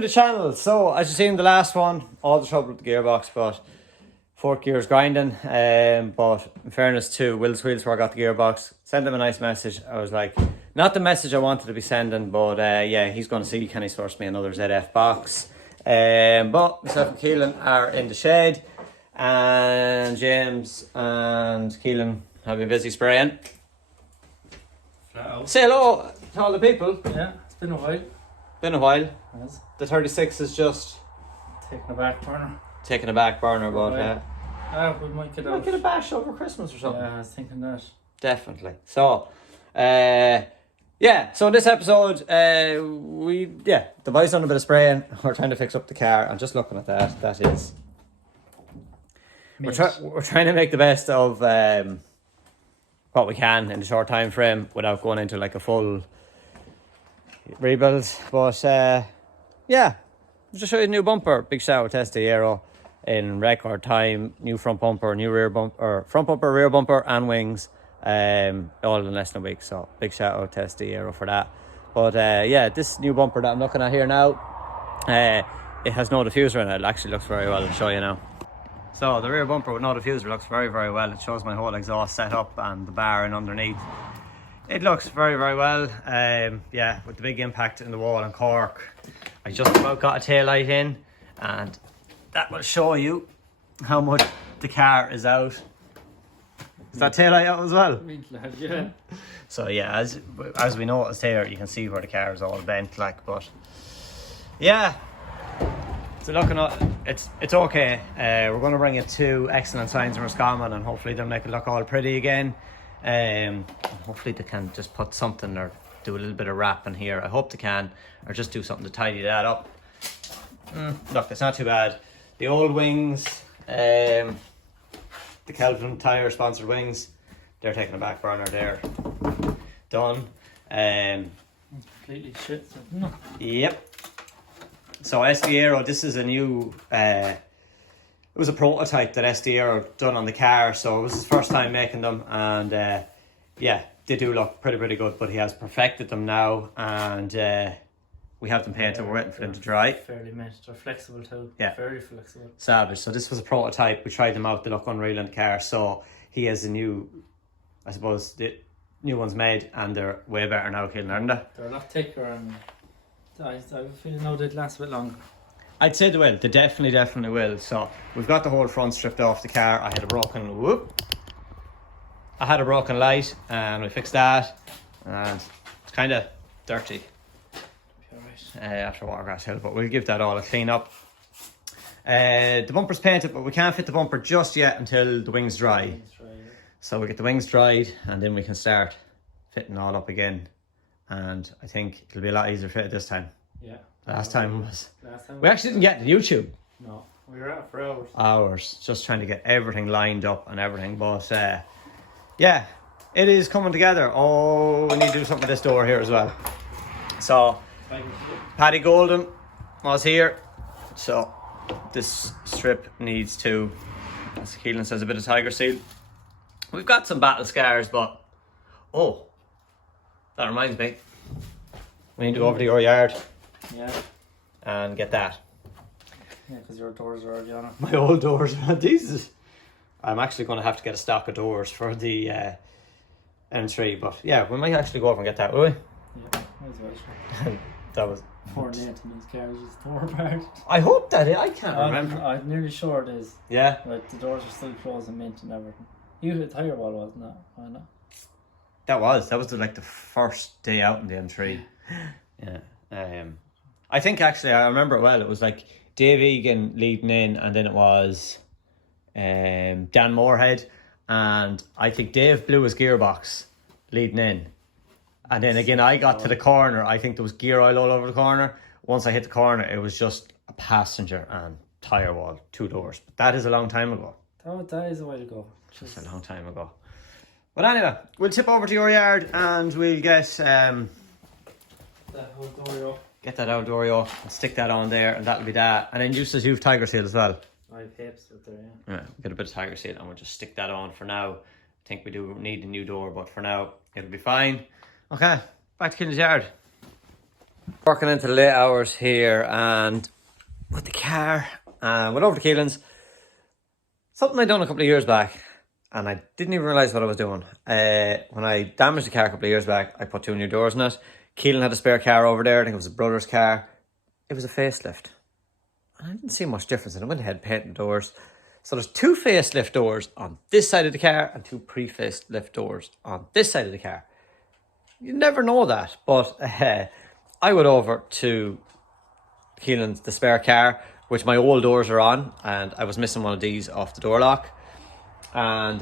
The channel. So as you seen in the last one, all the trouble with the gearbox, but fourth gear's grinding. But in fairness to Will's Wheels, where I got the gearbox, sent him a nice message. I was like, not the message I wanted to be sending, but yeah, he's going to see, can he source me another ZF box? But myself and Keelan are in the shed, and James and Keelan have been busy spraying. Say hello to all the people. Yeah, it's been a while. Been a while. Yes. The 36 is just Taking a back burner. taking a back burner, but We might get might out. get a bash over Christmas or something. Yeah, I was thinking that. Definitely. So, yeah. So in this episode, the boys done a bit of spraying. We're trying to fix up the car. I'm just looking at that. That is. We're trying to make the best of what we can in a short time frame without going into like a full rebuild. But yeah, just show you the new bumper. Big shout out to SD Aero in record time. New front bumper, new rear bumper, front bumper, rear bumper, and wings. All in less than a week. So big shout out to SD Aero for that. But yeah, this new bumper that I'm looking at here now, it has no diffuser in it. It actually looks very well. I'll show you now. So the rear bumper with no diffuser looks very, very well. It shows my whole exhaust setup and the bar and underneath. It looks very, very well. Yeah, with the big impact in the wall and cork. I just about got a tail light in, and that will show you how much the car is out. Is that tail light out as well? Yeah. So yeah, as we noticed here, you can see where the car is all bent, like, but yeah. So looking at it's okay. We're going to bring it to Excellent Signs in Roscommon, and hopefully they'll make it look all pretty again. Hopefully they can just put something or do a little bit of wrapping here. I hope they can, or just do something to tidy that up. Look, it's not too bad. The old wings, the Kelvin Tire sponsored wings, they're taking a back burner. They're done. Completely shit. No. Yep. So SD Aero, this is a new, it was a prototype that SD Aero done on the car, so it was his first time making them, and yeah, they do look pretty good, but he has perfected them now, and we have them painted. We're waiting for them to dry. Fairly mint. They're flexible too. Yeah. Very flexible. Savage. So this was a prototype. We tried them out. They look unreal in the car. So he has a new, I suppose, the new ones made, and they're way better now, Keelan, aren't they? They're a lot thicker, and I have a feeling now they'd last a bit longer. I'd say they will. They definitely will. So we've got the whole front stripped off the car. I had a broken light, and we fixed that, and it's kind of dirty after Watergrass Hill, but we'll give that all a clean up. The bumper's painted, but we can't fit the bumper just yet until the wings dry. So we'll get the wings dried, and then we can start fitting all up again, and I think it'll be a lot easier to fit it this time. Yeah. Last time we actually didn't get to YouTube. No, we were out for hours just trying to get everything lined up and everything, but yeah, it is coming together. Oh, we need to do something with this door here as well. So Paddy Golden was here, so this strip needs to, as Keelan says, a bit of tiger seal. We've got some battle scars, but oh, that reminds me, we need to go over to your yard. Yeah. And get that. Yeah, because your doors are already on it. My old doors are on these. I'm actually going to have to get a stock of doors for the M3, but yeah, we might actually go over and get that, will we? Yeah, might as well. That was 4 maintenance cars just tore apart. I hope that I can't remember. I'm nearly sure it is. Yeah. Like the doors are still closed and mint and everything. You hit the tire wall, wasn't that? Why not? That was like the first day out in the M3. Yeah. I think actually I remember it well. It was like Dave Egan leading in, and then it was Dan Moorhead, and I think Dave blew his gearbox leading in, and then again I got to the corner. I think there was gear oil all over the corner. Once I hit the corner, it was just a passenger and tire wall, 2 doors. But that is a long time ago. That is a while ago. Just a long time ago. But anyway, we'll tip over to your yard and we'll get that whole door up. Get that old Oreo and stick that on there, and that'll be that. And then just as you've tiger seal as well. I have tapes out there, yeah. Yeah, get a bit of tiger seal and we'll just stick that on for now. I think we do need a new door, but for now it'll be fine. Okay, back to Keelan's yard. Working into the late hours here, and with the car, went over to Keelan's. Something I done a couple of years back, and I didn't even realise what I was doing. When I damaged the car a couple of years back, I put 2 new doors in it. Keelan had a spare car over there. I think it was a brother's car. It was a facelift. And I didn't see much difference, and I went ahead and painted the doors. So there's 2 facelift doors on this side of the car and 2 pre-facelift doors on this side of the car. You never know that, but I went over to Keelan's, the spare car, which my old doors are on, and I was missing one of these off the door lock, and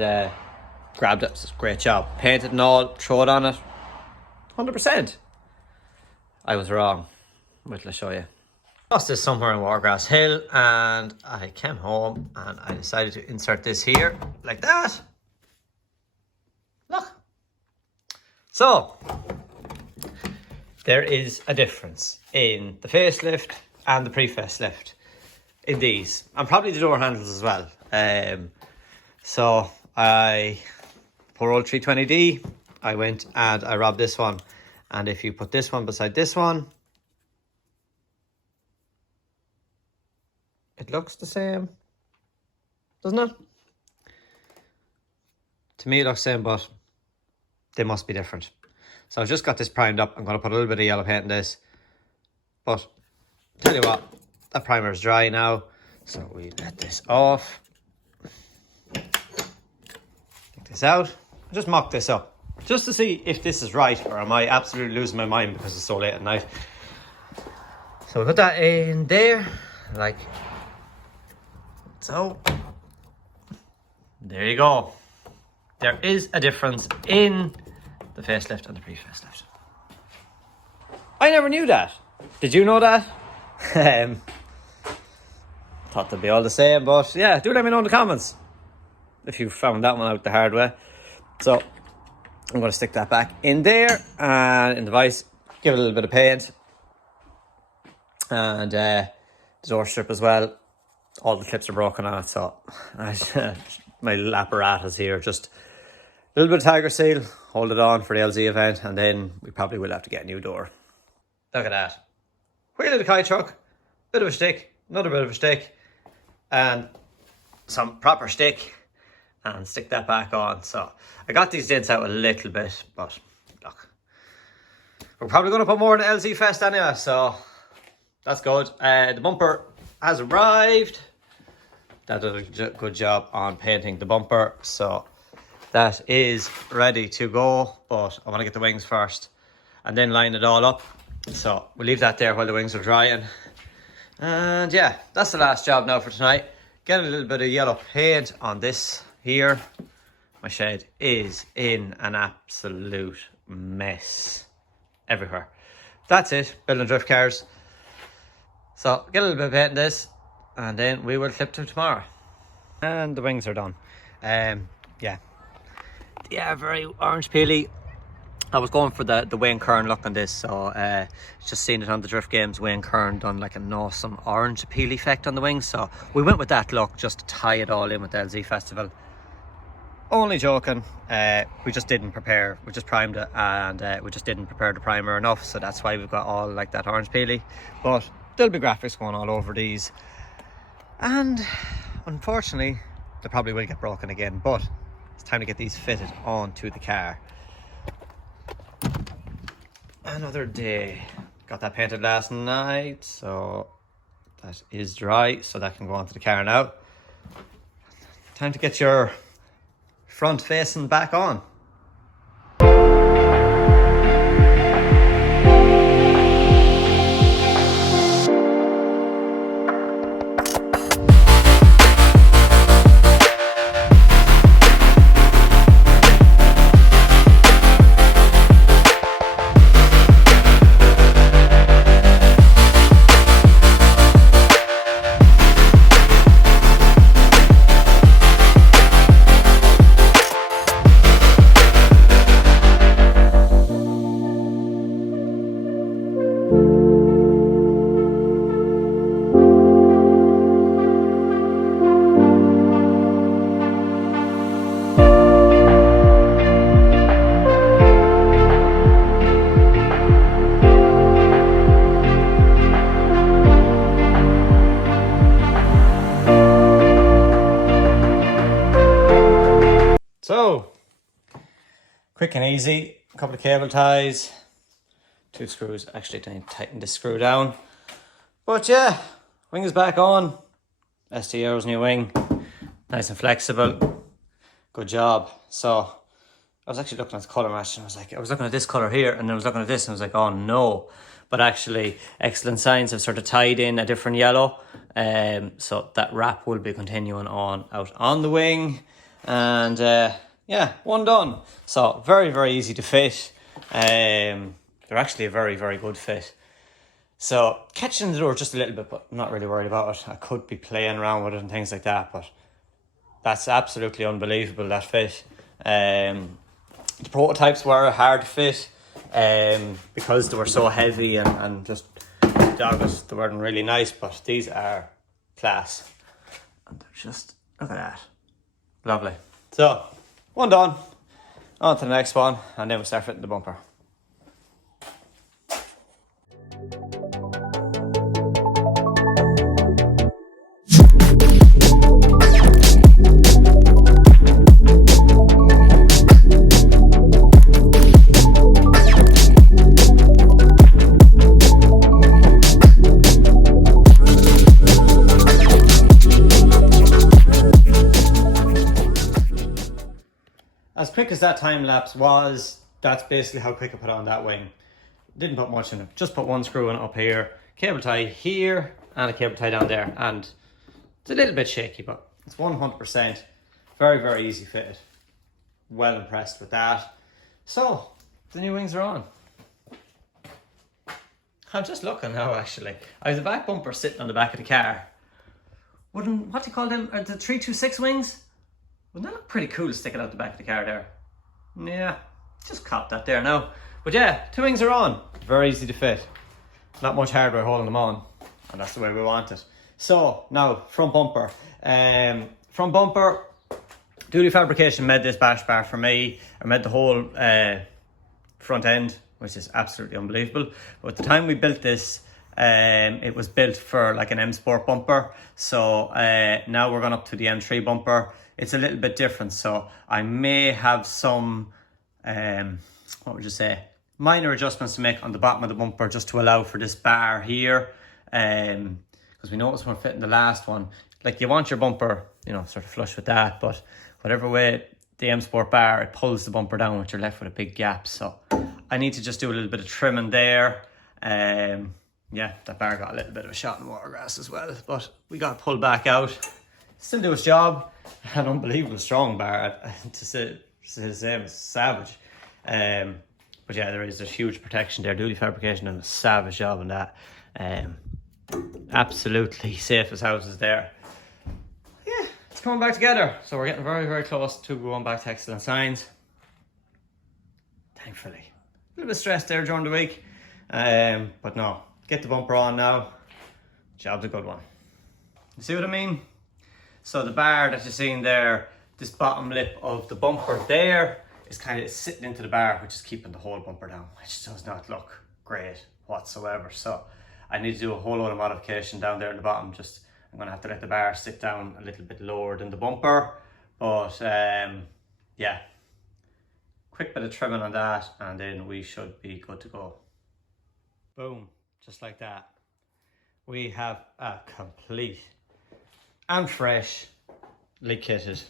grabbed it. It's a great job. Painted and all, throw it on it. 100%. I was wrong. Wait till I show you. Lost this somewhere in Wargrass Hill, and I came home and I decided to insert this here like that. Look. So there is a difference in the facelift and the pre-facelift in these, and probably the door handles as well. So poor old 320D, I went and I robbed this one, and if you put this one beside this one, it looks the same, doesn't it? To me it looks the same, but they must be different. So I've just got this primed up. I'm going to put a little bit of yellow paint in this, but tell you what, that primer is dry now, so we let this off. Take this out. I'll just mock this up just to see if this is right, or am I absolutely losing my mind because it's so late at night. So we put that in there like so. There you go. There is a difference in the facelift and the pre-facelift. I never knew that. Did you know that? Thought they'd be all the same, but yeah, do let me know in the comments if you found that one out the hard way. So I'm going to stick that back in there and in the vise, give it a little bit of paint, and the door strip as well. All the clips are broken on it, so my little apparatus here, just a little bit of tiger seal, hold it on for the LZ event, and then we probably will have to get a new door. Look at that. Wheel of the kite truck, bit of a stick, another bit of a stick, and some proper stick, and stick that back on. So I got these dents out a little bit, but look, we're probably going to put more in the LZ Fest anyway, so that's good. The bumper has arrived. That did a good job on painting the bumper, so that is ready to go, but I want to get the wings first and then line it all up. So we'll leave that there while the wings are drying. And yeah, that's the last job now for tonight. Get a little bit of yellow paint on this here. My shed is in an absolute mess everywhere. That's it, building drift cars. So get a little bit of paint in this, and then we will flip to tomorrow. And the wings are done. Yeah, they are very orange peely. I was going for the Wayne Kern look on this, so just seeing it on the drift games, Wayne Kern done like an awesome orange appeal effect on the wings, so we went with that look just to tie it all in with the LZ Festival. Only joking, we just didn't prepare, we just primed it, and we just didn't prepare the primer enough, so that's why we've got all like that orange peely. But there'll be graphics going all over these, and unfortunately they probably will get broken again, but it's time to get these fitted onto the car. Another day. Got that painted last night, so that is dry, so that can go onto the car now. Time to get your front facing back on. Quick and easy. A couple of cable ties. 2 screws. Actually, I need to tighten this screw down. But yeah, wing is back on. ST Aero's new wing. Nice and flexible. Good job. So I was actually looking at the colour match and I was looking at this colour here and then I was looking at this and I was like, oh no. But actually, Excellent Signs have sort of tied in a different yellow. So that wrap will be continuing on out on the wing. And yeah, one done. So very, very easy to fit. They're actually a very, very good fit. So catching the door just a little bit, but I'm not really worried about it. I could be playing around with it and things like that, but that's absolutely unbelievable, that fit. The prototypes were hard to fit because they were so heavy and just dogged. They weren't really nice, but these are class. And they're just, look at that. Lovely. So, one done. On to the next one, and then we'll start fitting the bumper. As quick as that time lapse was, that's basically how quick I put on that wing. Didn't put much in it, just put one screw in up here, cable tie here, and a cable tie down there. And it's a little bit shaky, but it's 100%. Very, very easy fitted. Well impressed with that. So, the new wings are on. I'm just looking now, actually. I have the back bumper sitting on the back of the car. What do you call them? Are the 326 wings? Wouldn't that look pretty cool sticking out the back of the car there? Yeah, just cop that there now. But yeah, 2 wings are on. Very easy to fit. Not much hardware holding them on. And that's the way we want it. So, now, front bumper. Front bumper, Duty Fabrication made this bash bar for me. I made the whole front end, which is absolutely unbelievable. But at the time we built this, it was built for like an M Sport bumper. So now we're going up to the M3 bumper. It's a little bit different, so I may have some, what would you say, minor adjustments to make on the bottom of the bumper just to allow for this bar here. Because we noticed when we're fitting the last one, like you want your bumper, you know, sort of flush with that, but whatever way the M Sport bar, it pulls the bumper down, which you're left with a big gap. So I need to just do a little bit of trimming there. Yeah, that bar got a little bit of a shot in water grass as well, but we got it pulled back out. Still do its job. An unbelievable strong bar, to say the same, it's savage. But yeah, there's huge protection there. Duty Fabrication and a savage job on that. Absolutely safe as houses there. Yeah, it's coming back together. So we're getting very, very close to going back to Excellent Signs. Thankfully. A little bit stressed there during the week. But no, get the bumper on now. Job's a good one. You see what I mean? So the bar that you're seeing there, this bottom lip of the bumper there is kind of sitting into the bar, which is keeping the whole bumper down, which does not look great whatsoever. So I need to do a whole lot of modification down there in the bottom. Just I'm going to have to let the bar sit down a little bit lower than the bumper. But yeah, quick bit of trimming on that and then we should be good to go. Boom, just like that. We have a complete and fresh, leak kitted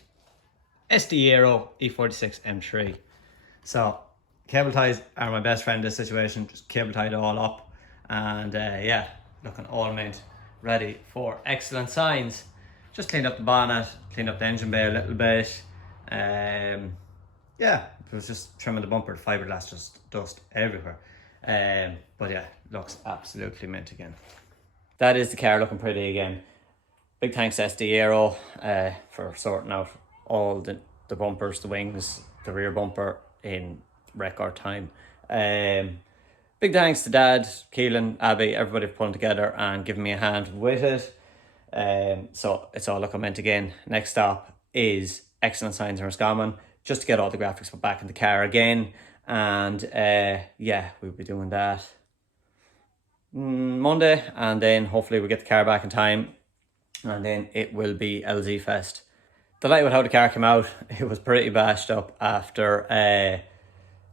SD Aero E46 M3. So cable ties are my best friend in this situation. Just cable tied it all up and yeah, looking all mint, ready for Excellent Signs. Just cleaned up the bonnet, cleaned up the engine bay a little bit. Yeah, it was just trimming the bumper, the fiberglass, just dust everywhere. But yeah, looks absolutely mint again. That is the car looking pretty again. Big thanks to SD Aero for sorting out all the bumpers, the wings, the rear bumper in record time. Big thanks to Dad, Keelan, Abby, everybody for pulling together and giving me a hand with it. So it's all looking mint again. Next stop is Excellent Signs in Roscommon, just to get all the graphics put back in the car again. And yeah, we'll be doing that Monday, and then hopefully we'll get the car back in time. And then it will be LZ Fest. Delighted with how the car came out. It was pretty bashed up after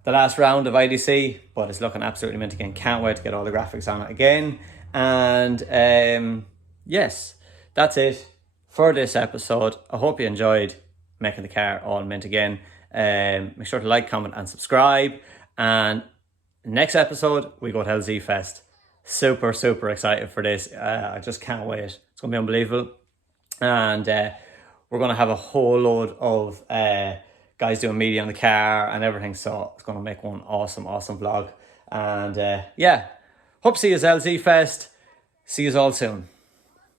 the last round of IDC, but it's looking absolutely mint again. Can't wait to get all the graphics on it again. And yes, that's it for this episode. I hope you enjoyed making the car all mint again. Make sure to like, comment and subscribe. And next episode, we go to LZ Fest. Super excited for this. I just can't wait. It's going to be unbelievable. And we're going to have a whole load of guys doing media on the car and everything. So it's going to make one awesome vlog. And yeah, hope to see you at LZ Fest. See you all soon.